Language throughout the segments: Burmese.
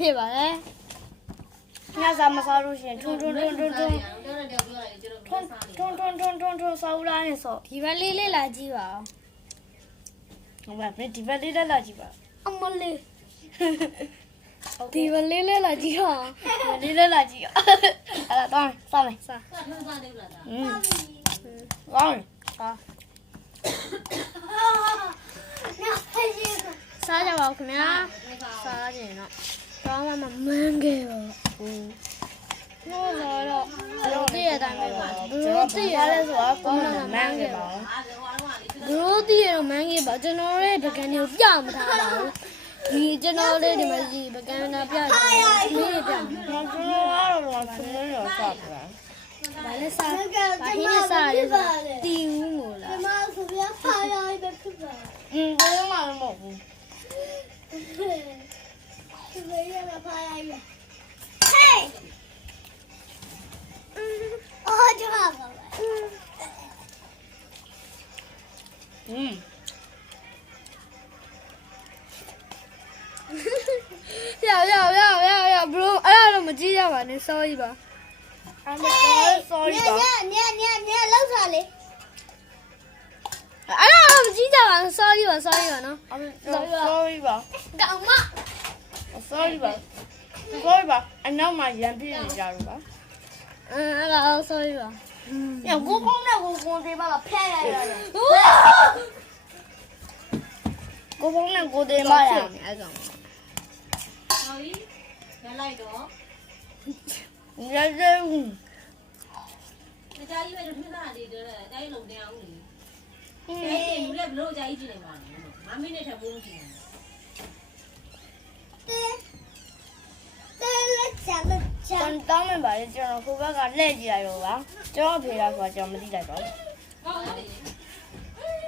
ဖြစ်ပါလေညစာမစားလို့ရှင်ထွန်းစားဦးလားနဲ့ဆိုဒီဘက်လေးလေးလာကြည့်ပါအောင်ဟုတ်ပါဒီဘက်လေးလာကြည့်ပါအမလေးဒီဘက်လေးလာကြည့်ဟာဒီလေးလာကြည့်အဲ့ဒါတော့စားမယ်စားကောင်းစားကြပါဦးခင်ဗျာစားကြရင်တော့ကောင်းမှမန်းခဲ့ပါဘူးနော်တော့တည့်ရတိုင်းပဲပါဘလို့တည့်ရလဲဆိုတာကောင်းမှမန်းခဲ့ပါဘူးဘလို့တည့်ရတော့မန်းခဲ့ပါကျွန်တော်ရဲ့ပကံတွေကိုပြမထားပါဘူးဒီကျွန်တော်လေးဒီမှာရှိပကံနာပြတယ်လေးပြကျွန်တော်ကတော့ဆင်းရဲရောစားပါဘာလဲစားဘာဟင်းနဲ့စားရဲဆိုတီဦးမို့လားဒီမှာဆိုပြဖာရပဲဖြစ်ပါဘယ်မှမဟုတ်ဘူးဒီလိုရပါဖာရရဟေးအော်ကြပါဘာရ bro အဲ့ဒါတော့မကြည့်ရပါနဲ့ sorry ပါအဲ့ဒါ sorry ပါညလောက်စားလေအဲ့ဒါတော့မကြည့်ကြပါ sorry ပါနော် sorry ပါကောင်မ sorry ပါအနောက်မှာရံပြည့်နေကြတော့ပါအဲ့ဒါ sorry ပါညကိုကောင်းတဲ့ကိုသေးပါလားဖျက်ရရတယ်ကိုကောင်းတဲ့ကိုသေးပါလားအဲ့ကောင်sorry ရလိုက်တော့ရတဲ့ဦးအကြိုက်ပဲထွန်းလာတယ်တဲ့တိုင်းလုံးတင်အောင်လေအဲ့ဒီလူလည်းဘလို့အကြိုက်ကြည့်နေပါလား5မိနစ်ထပ်ပိုးကြည့်တဲလက်ချာတောင်းနေပါလေကျွန်တော်ဟိုဘက်ကလှည့်ကြည့်ရရောပါကျွန်တော်ဖေးတာဆိုတော့ကျွန်တော်မသိလိုက်ပါဘူးဟုတ်တယ်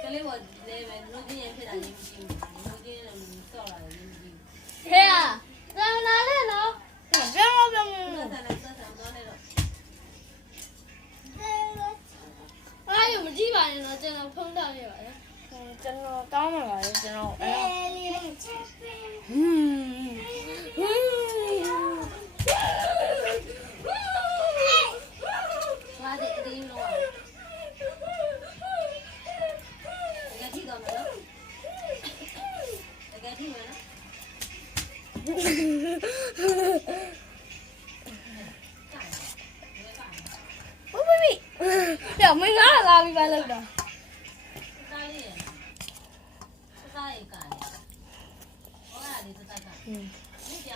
ကလေးကလည်းလူကြီးရင်ဖြစ်တာကြီးမရှိဘူးလူကြီးလည်းစော့လာတယ်ကြီးဟဲ့လာလေနော်ပြောင်းအားရမကြည့်ပါနဲ့တော့ကျွန်တော်ဖုန်းတောက်ရပါတယ်ကျွန်တော်တောင်းနေပါလေကျွန်တော်အဲ့ဘာဒီအတင်းလို့တကယ်ထိတော့မလို့တကယ်ထိမလားပြောင်းမငါလာပြီပါလို့တော့စားရည်စားရည်ကဟောရတယ်တတ်တာ